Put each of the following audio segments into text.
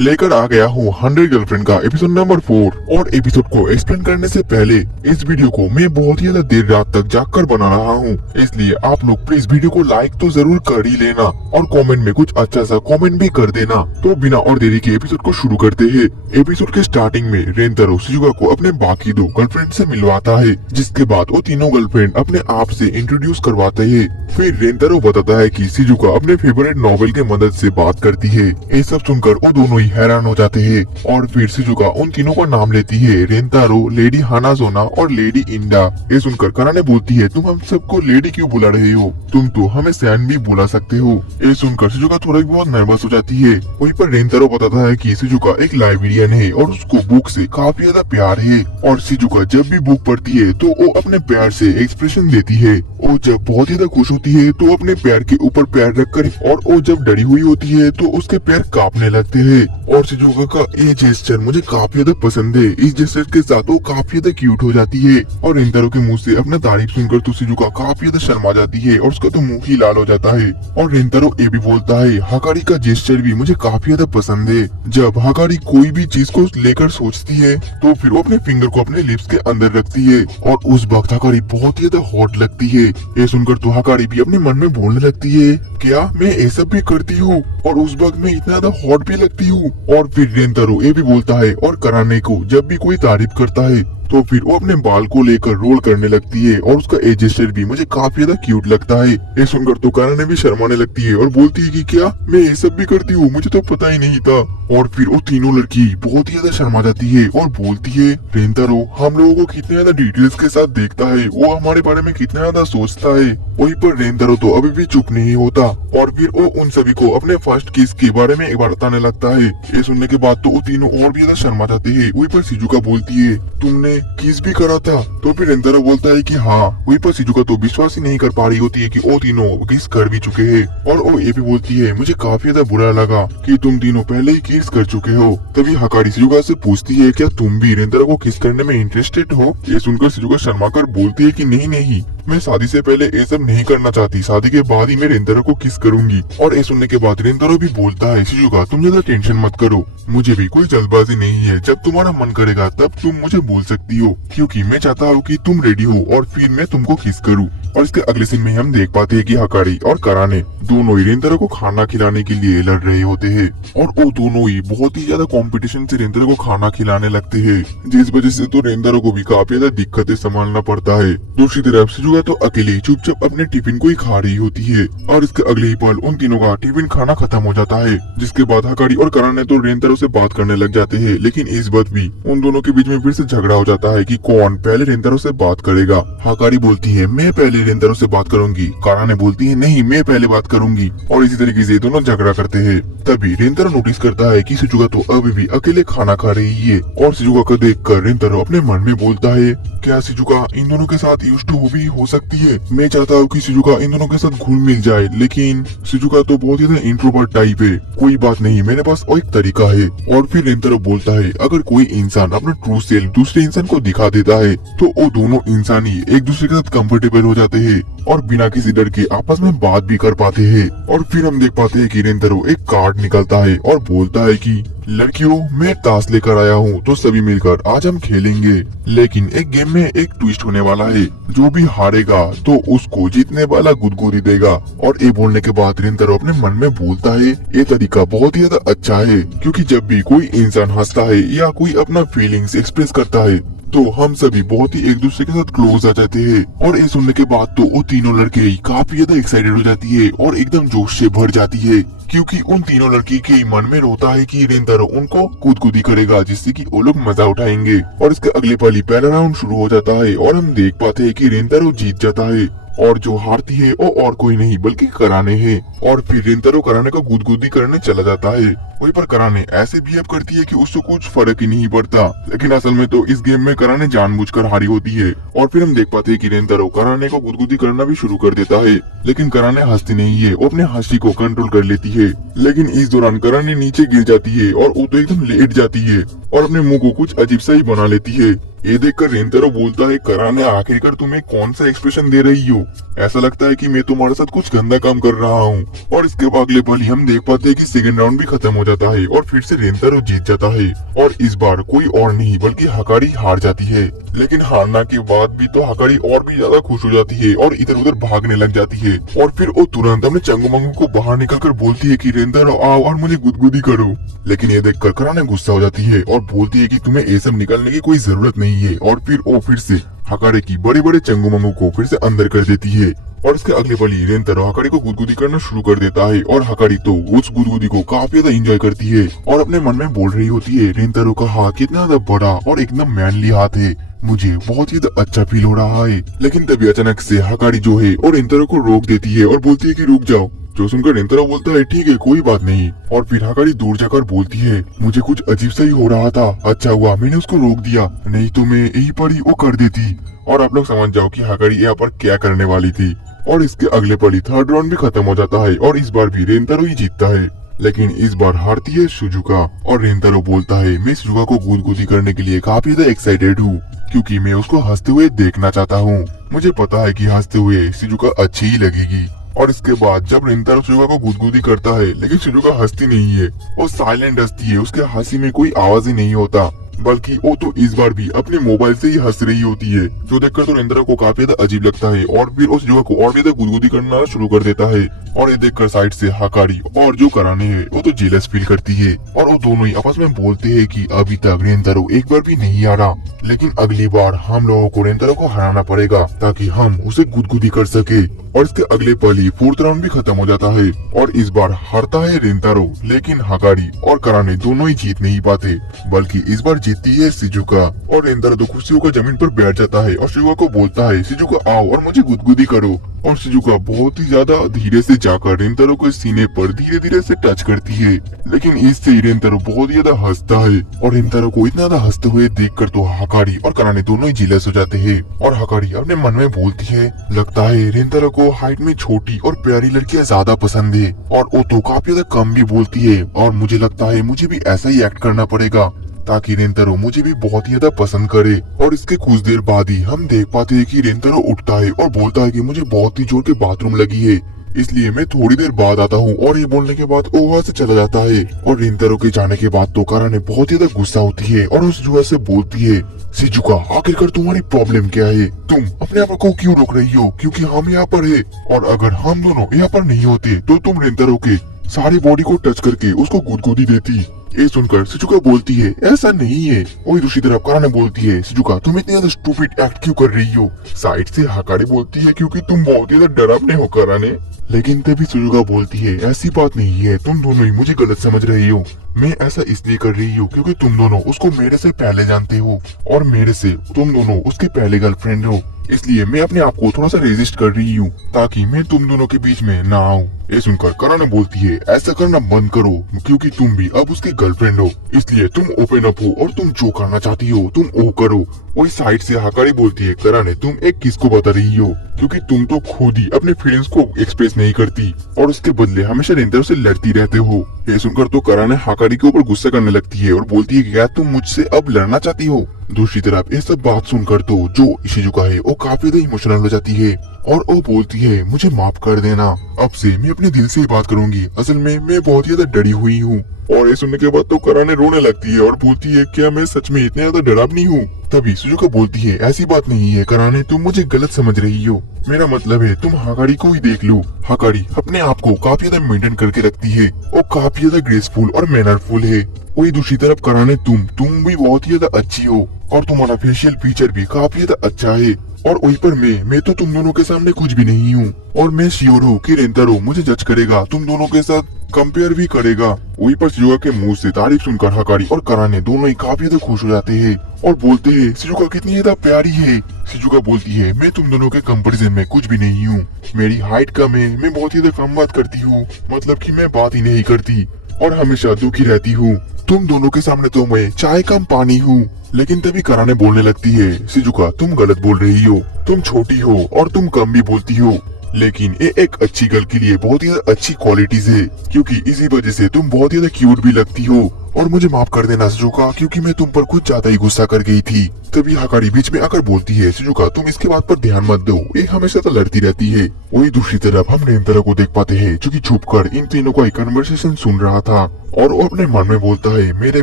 लेकर आ गया हूँ 100 गर्लफ्रेंड का एपिसोड नंबर 4। और एपिसोड को एक्सप्लेन करने से पहले इस वीडियो को मैं बहुत ही ज्यादा देर रात तक जागकर बना रहा हूँ, इसलिए आप लोग प्लीज वीडियो को लाइक तो जरूर कर ही लेना और कमेंट में कुछ अच्छा सा कमेंट भी कर देना। तो बिना और देरी के एपिसोड को शुरू करते हैं। एपिसोड के स्टार्टिंग में रेंतारो शिजुका को अपने बाकी 2 गर्लफ्रेंड से मिलवाता है, जिसके बाद वो तीनों गर्लफ्रेंड अपने आप से इंट्रोड्यूस करवाते हैं। फिर रेंतारो बताता है कि शिजुका अपने फेवरेट नॉवेल के मदद से बात करती है। ये सब सुनकर वो दोनों ही हैरान हो जाते हैं और फिर शिजुका उन तीनों का नाम लेती है, रेंतारो, लेडी हानाजोना और लेडी इंडा। ये सुनकर कराने बोलती है, तुम हम सबको लेडी क्यों बुला रहे हो, तुम तो हमें सैन भी बुला सकते हो। ये सुनकर शिजुका थोड़ा बहुत नर्वस हो जाती है। वहीं पर रेंतारो बताता है कि शिजुका एक लाइब्रेरियन है और उसको बुक से काफी ज्यादा प्यार है और शिजुका जब भी बुक पढ़ती है तो वो अपने प्यार से एक्सप्रेशन देती है। वो जब बहुत ज्यादा खुश होती है तो अपने पैर के ऊपर पैर रखकर, और वो जब डरी हुई होती है तो उसके पैर कांपने लगते हैं। और शिजुका का ये जेस्चर मुझे काफी ज्यादा पसंद है। इस जेस्चर के साथ वो काफी ज्यादा क्यूट हो जाती है और रेंतारो के मुंह से अपना तारीफ सुनकर तो शिजुका काफी ज्यादा शर्मा जाती है और उसका तो मुंह ही लाल हो जाता है। और रेंतारो ये भी बोलता है, हकारी का जेस्चर भी मुझे काफी ज्यादा पसंद है। जब हकारी कोई भी चीज को लेकर सोचती है तो फिर वो अपने फिंगर को अपने लिप्स के अंदर रखती है और उस वक्त हकारी बहुत ही ज्यादा हॉट लगती है। ये सुनकर तो हकारी भी अपने मन में बोलने लगती है, क्या मैं ये सब भी करती हूँ और उस वक्त मैं इतना ज्यादा हॉट भी लगती हूँ। और फिर रेंतारो ये भी बोलता है, और कराने को जब भी कोई तारीफ करता है तो फिर वो अपने बाल को लेकर रोल करने लगती है और उसका ए जेस्चर भी मुझे काफी ज्यादा क्यूट लगता है। ये सुनकर तो कराने भी शर्माने लगती है और बोलती है कि क्या मैं ये सब भी करती हूँ, मुझे तो पता ही नहीं था। और फिर वो तीनों लड़की बहुत ही ज्यादा शर्मा जाती है और बोलती है, रेंतारो हम लोगों को कितने ज्यादा डिटेल्स के साथ देखता है, वो हमारे बारे में कितना ज्यादा सोचता है। वहीं पर रेंतारो तो अभी भी चुप नहीं होता और फिर वो उन सभी को अपने फर्स्ट किस के बारे में बताने लगता है। ये सुनने के बाद तो वो तीनों और भी ज्यादा शर्मा जाते हैं। वहीं पर शिजुका बोलती है, तुमने किस भी करा था? तो फिर रेंतारो बोलता है कि हाँ। वहीं पर शिजुका तो विश्वास ही नहीं कर पा रही होती है कि वो तीनों किस कर भी चुके हैं। और वो ये भी बोलती है, मुझे काफी ज्यादा बुरा लगा कि तुम तीनों पहले ही किस कर चुके हो। तभी हकारी शिजुका से पूछती है, क्या तुम भी रेंतारो को किस करने में इंटरेस्टेड हो? ये सुनकर शिजुका शर्मा कर बोलती है कि नहीं नहीं, मैं शादी से पहले ये सब नहीं करना चाहती, शादी के बाद ही मैं रेंतारो को किस करूंगी। और ये सुनने के बाद रेंतारो भी बोलता है, शिजुका तुम ज्यादा टेंशन मत करो, मुझे भी कोई जल्दबाजी नहीं है, जब तुम्हारा मन करेगा तब तुम मुझे बोल सकती हो, क्योंकि मैं चाहता हूँ कि तुम रेडी हो और फिर मैं तुमको किस करूँ। और इसके अगले सीन में हम देख पाते हैं कि हकारी और कराने दोनों ही रेंतारो को खाना खिलाने के लिए लड़ रहे होते हैं और वो दोनों ही बहुत ही ज्यादा कंपटीशन से रेंतारो को खाना खिलाने लगते हैं, जिस वजह से तो रेंतारो को भी काफी ज्यादा दिक्कतें संभालना पड़ता है। दूसरी तरफ शिजुका तो अकेले चुपचाप अपने टिफिन को ही खा रही होती है और इसके अगले ही पल उन तीनों का टिफिन खाना खत्म हो जाता है, जिसके बाद हकारी और कराने तो रेंतारो से बात करने लग जाते हैं। लेकिन इस बात भी उन दोनों के बीच में फिर से झगड़ा हो जाता है कि कौन पहले रेंतारो से बात करेगा। हकारी बोलती है, मैं पहले रेंतारो से बात करूंगी। कराने बोलती है, नहीं मैं पहले बात करूंगी। और इसी तरीके से दोनों झगड़ा करते हैं। तभी रेंतारो नोटिस करता है कि शिजुका तो अभी भी अकेले खाना खा रही है और शिजुका को देखकर रेंतारो अपने मन में बोलता है, क्या शिजुका इन दोनों के साथ यूज्ड टू भी हो सकती है? मैं चाहता हूँ कि शिजुका इन दोनों के साथ घुल मिल जाए, लेकिन शिजुका तो बहुत ही ज्यादा इंट्रोवर्ट टाइप है। कोई बात नहीं, मेरे पास और एक तरीका है। और फिर रेंतारो बोलता है, अगर कोई इंसान अपना ट्रू सेल्फ दूसरे इंसान को दिखा देता है तो वो दोनों इंसान ही एक दूसरे के साथ कंफर्टेबल हो जाते हैं और बिना किसी डर के आपस में बात भी कर पाते हैं। और फिर हम देख पाते हैं कि रेंतारो एक कार्ड निकालता है और बोलता है कि लड़कियों मैं ताश लेकर आया हूँ, तो सभी मिलकर आज हम खेलेंगे, लेकिन एक गेम में एक ट्विस्ट होने वाला है, जो भी हारेगा तो उसको जीतने वाला गुदगुदी देगा। और ये बोलने के बाद रेंतारो अपने मन में बोलता है, ये तरीका बहुत ही ज्यादा अच्छा है, क्योंकि जब भी कोई इंसान हंसता है या कोई अपना फीलिंग्स एक्सप्रेस करता है तो हम सभी बहुत ही एक दूसरे के साथ क्लोज आ जाते हैं। और ये सुनने के बाद तो वो तीनों लड़के काफी ज्यादा एक्साइटेड हो जाती है और एकदम जोश से भर जाती है, क्योंकि उन तीनों लड़की के मन में रोता है कि रेंतारो उनको गुदगुदी करेगा, जिससे कि वो लोग मजा उठाएंगे। और इसके अगले पल ही पहला राउंड शुरू हो जाता है और हम देख पाते हैं कि रेंतारो जीत जाता है और जो हारती है वो और कोई नहीं बल्कि कराने है। और फिर रेंतारो कराने को गुदगुदी करने चला जाता है। वहीं पर कराने ऐसे बिहेव करती है कि उसको कुछ फर्क ही नहीं पड़ता, लेकिन असल में तो इस गेम में कराने जानबूझकर हारी होती है। और फिर हम देख पाते हैं कि रेंतारो कराने को गुदगुदी करना भी शुरू कर देता है, लेकिन कराने हंसती नहीं है, वो अपने हंसी को कंट्रोल कर लेती है। लेकिन इस दौरान कराने नीचे गिर जाती है और वो तो एकदम लेट जाती है और अपने मुंह को कुछ अजीब सा ही बना लेती है। ये देखकर रेंतारो बोलता है, कराने आखिरकार तुम्हें कौन सा एक्सप्रेशन दे रही हो? ऐसा लगता है कि मैं तुम्हारे साथ कुछ गंदा काम कर रहा हूँ। और इसके बाद अगले पल ही हम देख पाते हैं कि सेकंड राउंड भी खत्म हो जाता है और फिर से रेंतारो जीत जाता है। और इस बार कोई और नहीं बल्कि हकारी हार जाती है। लेकिन हारना के बाद भी तो हकारी और भी ज्यादा खुश हो जाती है और इधर उधर भागने लग जाती है। और फिर वो तुरंत अपने चंगुमंगू को बाहर निकलकर बोलती है कि रेंतारो आओ और मुझे गुदगुदी करो। लेकिन ये देखकर कराने गुस्सा हो जाती है और बोलती है कि तुम्हें ये सब निकालने की कोई जरूरत नहीं है। और फिर वो फिर से हकारे की बड़े बड़े चंगुमंगू को फिर से अंदर कर देती है। और इसके अगले पल ही रेंतारो हकारी को गुदगुदी करना शुरू कर देता है और हकारी तो उस गुदगुदी को काफी ज्यादा एंजॉय करती है और अपने मन में बोल रही होती है, रेंतारो का हाथ कितना ज्यादा बड़ा और एकदम मैनली हाथ है, मुझे बहुत ही अच्छा फील हो रहा है। लेकिन तभी अचानक से हकारी जो है और रेंतारो को रोक देती है और बोलती है कि रुक जाओ। जो सुनकर रेंतारो बोलता है, ठीक है कोई बात नहीं। और फिर हकारी दूर जाकर बोलती है, मुझे कुछ अजीब सा ही हो रहा था, अच्छा हुआ मैंने उसको रोक दिया, नहीं तो मैं यही पर ही वो कर देती। और आप लोग समझ जाओ कि हकारी यहाँ पर क्या करने वाली थी। और इसके अगले पल ही थर्ड राउंड भी खत्म हो जाता है और इस बार भी रेंतारो ही जीतता है। लेकिन इस बार हारती है शिजुका। और रेंतारो बोलता है, मैं शिजुका को गुदगुदी करने के लिए काफी ज्यादा एक्साइटेड हूँ क्योंकि मैं उसको हंसते हुए देखना चाहता हूँ। मुझे पता है कि हंसते हुए शिजुका अच्छी ही लगेगी। और इसके बाद जब रेंतारो शिजुका को गुदगुदी करता है लेकिन शिजुका हंसती नहीं है, वो साइलेंट हंसती है, उसके हंसी में कोई आवाज ही नहीं होता, बल्कि वो तो इस बार भी अपने मोबाइल से ही हंस रही होती है। जो देखकर तो रेंतारो को काफी ज्यादा अजीब लगता है और फिर उस शिजुका को और भी ज्यादा गुदगुदी करना शुरू कर देता है। और ये देखकर साइड से हकारी और जो कराने है वो तो जेलस फील करती है और वो दोनों ही आपस में बोलते हैं कि अभी तक रेंतारो एक बार भी नहीं हारा, लेकिन अगली बार हम लोगों को रेंतारो को हराना पड़ेगा ताकि हम उसे गुदगुदी कर सके। और इसके अगले पल ही फोर्थ राउंड भी खत्म हो जाता है और इस बार हारता है रेंतारो, लेकिन हकारी और कराने दोनों ही जीत नहीं पाते, बल्कि इस बार जीतती है शिजुका। और रेंतारो तो खुशी होकर जमीन पर बैठ जाता है और शिजुका को बोलता है, शिजुका आओ और मुझे गुदगुदी करो। और शिजुका बहुत ही ज्यादा धीरे से जाकर रेंतारो के सीने पर धीरे धीरे से टच करती है, लेकिन इससे रेंतारो बहुत ही ज्यादा हंसता है। और रेंतारो को इतना ज्यादा हंसते हुए देखकर तो हकारी और कराने दोनों ही जेलस हो जाते हैं। और हकारी अपने मन में बोलती है, लगता है रेंतारो को हाइट में छोटी और प्यारी लड़कियां ज्यादा पसंद है और वो तो काफी ज्यादा कम भी बोलती है। और मुझे लगता है मुझे भी ऐसा ही एक्ट करना पड़ेगा ताकि रेंतारो मुझे भी बहुत ही ज्यादा पसंद करे। और इसके कुछ देर बाद ही हम देख पाते हैं कि रेंतारो उठता है और बोलता है कि मुझे बहुत ही जोर के बाथरूम लगी है, इसलिए मैं थोड़ी देर बाद आता हूँ। और ये बोलने के बाद वो वहाँ से चला जाता है। और रेंतारो के जाने के बाद तो कराने बहुत ही ज्यादा गुस्सा होती है और उस जुआ से बोलती है, शिजुका आखिरकार तुम्हारी प्रॉब्लम क्या है? तुम अपने आप को क्यों रोक रही हो? क्योंकि हम यहाँ पर है और अगर हम दोनों यहाँ पर नहीं होते तो तुम रेंतारो के सारी बॉडी को टच करके उसको गुदगुदी देती। ये सुनकर शिजुका बोलती है, ऐसा नहीं है। वही दूसरी तरफ कराने बोलती है, शिजुका तुम इतनी ज्यादा स्टूपिड एक्ट क्यों कर रही हो? साइड से हकारी बोलती है, क्योंकि तुम बहुत ही ज्यादा डरावने हो कराने। लेकिन तभी शिजुका बोलती है, ऐसी बात नहीं है, तुम दोनों ही मुझे गलत समझ रही हो। मैं ऐसा इसलिए कर रही हूँ क्योंकि तुम दोनों उसको मेरे से पहले जानते हो और मेरे से तुम दोनों उसके पहले गर्लफ्रेंड हो, इसलिए मैं अपने आप को थोड़ा सा रेजिस्ट कर रही हूँ ताकि मैं तुम दोनों के बीच में ना आऊँ। ये सुनकर कराने बोलती है, ऐसा करना बंद करो क्योंकि तुम भी अब उसकी गर्लफ्रेंड हो, इसलिए तुम ओपन अप हो और तुम जो करना चाहती हो तुम वो करो। वही साइड से हकारी बोलती है, कराने तुम एक किसको बता रही हो? क्योंकि तुम तो खुद ही अपने फीलिंग्स को एक्सप्रेस नहीं करती और उसके बदले हमेशा रेंतारो से लड़ती रहते हो। ये सुनकर तो कराने हकारी के ऊपर गुस्सा करने लगती है और बोलती है, क्या तुम मुझसे अब लड़ना चाहती हो? दूसरी तरफ ये सब बात सुनकर तो जो शिजुका है वो काफी ज्यादा इमोशनल हो जाती है और वो बोलती है, मुझे माफ कर देना, अब से मैं अपने दिल से ही बात करूंगी, असल में मैं बहुत ही ज्यादा डरी हुई हूँ। और ये सुनने के बाद तो कराने रोने लगती है और बोलती है, क्या मैं सच में इतने ज्यादा डरावनी हूँ? तभी शिजुका बोलती है, ऐसी बात नहीं है कराने, तुम मुझे गलत समझ रही हो, मेरा मतलब है तुम हकारी को ही देख लो। हकारी अपने आप को काफी ज्यादा मेंटेन करके रखती है और काफी ज्यादा ग्रेसफुल और मैनरफुल है। वही दूसरी तरफ कराने तुम भी बहुत ही ज्यादा अच्छी हो और तुम्हारा फेशियल फीचर भी काफी ज्यादा अच्छा है। और वहीं पर मैं तो तुम दोनों के सामने कुछ भी नहीं हूँ और मैं श्योर हूँ कि रेंतारो मुझे जज करेगा, तुम दोनों के साथ कंपेयर भी करेगा। वहीं पर शिजुका के मुंह से तारीफ सुनकर हकारी और कराने दोनों ही काफी ज्यादा खुश हो जाते हैं और बोलते हैं, शिजुका कितनी ज्यादा प्यारी है। शिजुका बोलती है, मैं तुम दोनों के कंपैरिजन में कुछ भी नहीं हूँ, मेरी हाइट कम है, मैं बहुत ही ज्यादा कम बात करती हूँ, मतलब कि मैं बात ही नहीं करती और हमेशा दुखी रहती हूँ। तुम दोनों के सामने तो मैं चाय कम पानी हूँ। लेकिन तभी कराने बोलने लगती है, शिजुका तुम गलत बोल रही हो, तुम छोटी हो और तुम कम भी बोलती हो, लेकिन ये एक अच्छी गर्ल के लिए बहुत ही अच्छी क्वालिटीज है, क्योंकि इसी वजह से तुम बहुत ही ज्यादा क्यूट भी लगती हो और मुझे माफ कर देना शिजुका, क्योंकि मैं तुम पर कुछ ज्यादा ही गुस्सा कर गई थी। तभी हकारी बीच में आकर बोलती है, शिजुका तुम इसके बात पर ध्यान मत दो, ये हमेशा तो लड़ती रहती है। वही दूसरी तरफ हम रेंतारो को देख पाते हैं, जो कि छुप कर इन तीनों का एक कन्वर्सेशन सुन रहा था और वो अपने मन में बोलता है, मेरे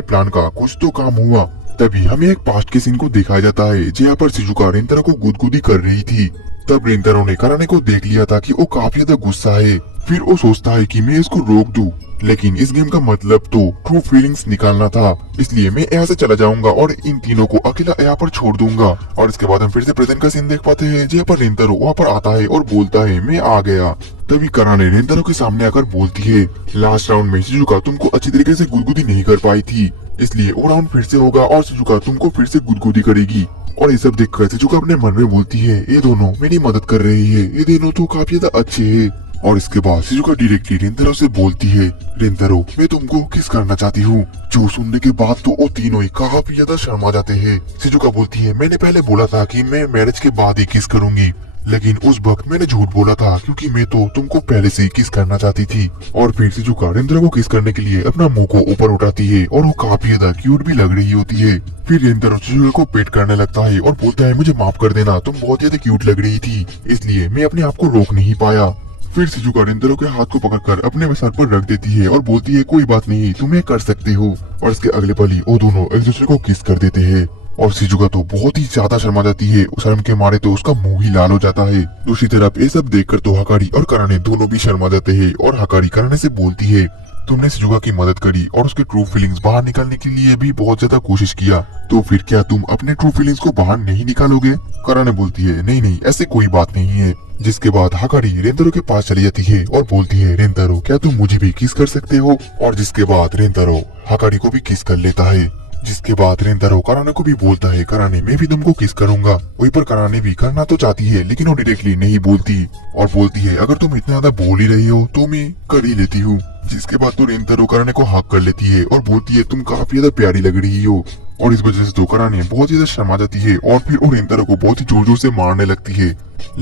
प्लान का कुछ तो काम हुआ। तभी हमें एक पास्ट के सीन को दिखाया जाता है, जहाँ पर शिजुका रेंतारो को गुदगुदी कर रही थी। तब रेंतारो ने कराने को देख लिया था कि वो काफी ज्यादा गुस्सा है। फिर वो सोचता है कि मैं इसको रोक दूं, लेकिन इस गेम का मतलब तो ट्रू फीलिंग्स निकालना था, इसलिए मैं यहाँ से चला जाऊंगा और इन तीनों को अकेला यहाँ पर छोड़ दूंगा। और इसके बाद हम फिर से प्रेजेंट का सीन देख पाते हैं, जहाँ पर रेंतारो वहाँ पर आता है और बोलता है, मैं आ गया। तभी कराने रेंतारो के सामने आकर बोलती है, लास्ट राउंड में शिजुका तुमको अच्छी तरीके से गुदगुदी नहीं कर पाई थी, इसलिए वो राउंड फिर से होगा और शिजुका तुमको फिर से गुदगुदी करेगी। और ये सब देखकर शिजुका अपने मन में बोलती है, ये दोनों मेरी मदद कर रही है, ये दोनों तो काफी ज्यादा अच्छे हैं। और इसके बाद शिजुका डायरेक्टली रेंतारो से बोलती है, रेंतारो मैं तुमको किस करना चाहती हूँ। जो सुनने के बाद तो वो तीनों ही काफी ज्यादा शर्मा जाते हैं। शिजुका बोलती है, मैंने पहले बोला था कि मैं मैरिज के बाद ही किस करूंगी, लेकिन उस वक्त मैंने झूठ बोला था, क्योंकि मैं तो तुमको पहले से ही किस करना चाहती थी। और फिर शिजुका रेंतारो को किस करने के लिए अपना मुंह को ऊपर उठाती है और वो काफी ज्यादा क्यूट भी लग रही होती है। फिर रेंतारो शिजुका को पेट करने लगता है और बोलता है, मुझे माफ कर देना, तुम बहुत ज्यादा क्यूट लग रही थी, इसलिए मैं अपने आप को रोक नहीं पाया। फिर शिजुका रेंतारो के हाथ को पकड़कर अपने सर पर रख देती है और बोलती है, कोई बात नहीं, तुम्हें कर सकते हो। और इसके अगले पल ही वो दोनों एक दूसरे को किस कर देते हैं। और शिजुका तो बहुत ही ज्यादा शर्मा जाती है, शर्म के मारे तो उसका मुंह ही लाल हो जाता है। दूसरी तरफ ये सब देखकर तो हकारी और कराने दोनों भी शर्मा जाते हैं और हकारी कराने से बोलती है, तुमने शिजुका की मदद करी और उसके ट्रू फीलिंग्स बाहर निकालने के लिए भी बहुत ज्यादा कोशिश किया, तो फिर क्या तुम अपने ट्रू फीलिंग्स को बाहर नहीं निकालोगे। कराने बोलती है, नहीं नहीं, ऐसे कोई बात नहीं है। जिसके बाद हकारी रेंतारो के पास चली जाती है और बोलती है, रेंतारो क्या तुम मुझे भी किस कर सकते हो। और जिसके बाद रेंतारो हकारी को भी किस कर लेता है। जिसके बाद रेंतारो कराने को भी बोलता है, कराने मैं भी तुमको किस करूंगा। वहीं पर कराने भी करना तो चाहती है, लेकिन वो डायरेक्टली नहीं बोलती और बोलती है, अगर तुम इतना ज्यादा बोल ही रही हो तो मैं कर ही लेती हूँ। जिसके बाद तो रेंतारो कराने को हक कर लेती है और बोलती है, तुम काफी ज्यादा प्यारी लग रही हो। और इस वजह से तो कराने बहुत ज्यादा शर्मा जाती है और फिर वो रेंतारो को बहुत ही जोर जोर से मारने लगती है।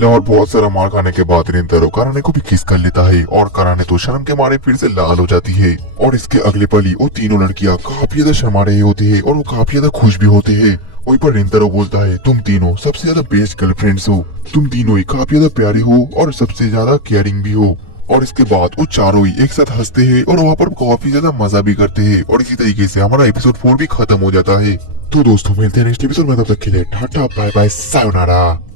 और बहुत सारा मार खाने के बाद रेंतारो कराने को भी किस कर लेता है और कराने तो शर्म के मारे फिर से लाल हो जाती है। और इसके अगले पल ही वो तीनों लड़कियां काफी ज्यादा शर्मा रहे होते हैं और वो काफी ज्यादा खुश भी होते हैं। वहीं पर रेंतारो बोलता है, तुम तीनों सबसे ज्यादा बेस्ट गर्लफ्रेंड्स हो, तुम तीनों ही काफी ज्यादा प्यारे हो और सबसे ज्यादा केयरिंग भी हो। और इसके बाद वो चारों ही एक साथ हंसते हैं और वहाँ पर काफी ज्यादा मजा भी करते हैं। और इसी तरीके से हमारा एपिसोड 4 भी खत्म हो जाता है। तो दोस्तों मिलते हैं नेक्स्ट एपिसोड में, तब तक के लिए टाटा बाय बाय सायोनारा।